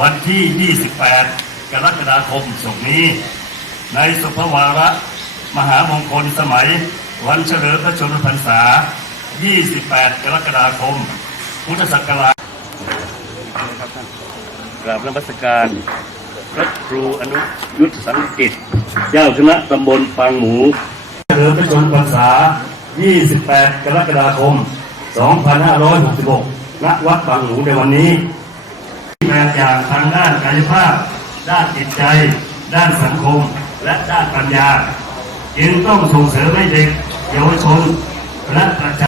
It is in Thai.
วันที่ 28 กรกฎาคมศกนี้ ในสุภวาระ มหามงคลสมัย วันเฉลิมพระชนมพรรษา 28 กรกฎาคม พุทธศักราชกราบนมัสการพระครูอนุยุทธสังกิจเจ้าคณะตำบลปางหมู เฉลิมพระชนมพรรษา 28 กรกฎาคม 2566 ณ วัดบางหมูในวันนี้ แบบอย่างทางด้านกายภาพ ด้านจิตใจ ด้านสังคม และด้านปัญญา จึงต้องส่งเสริมให้เด็กเยาวชนและประชา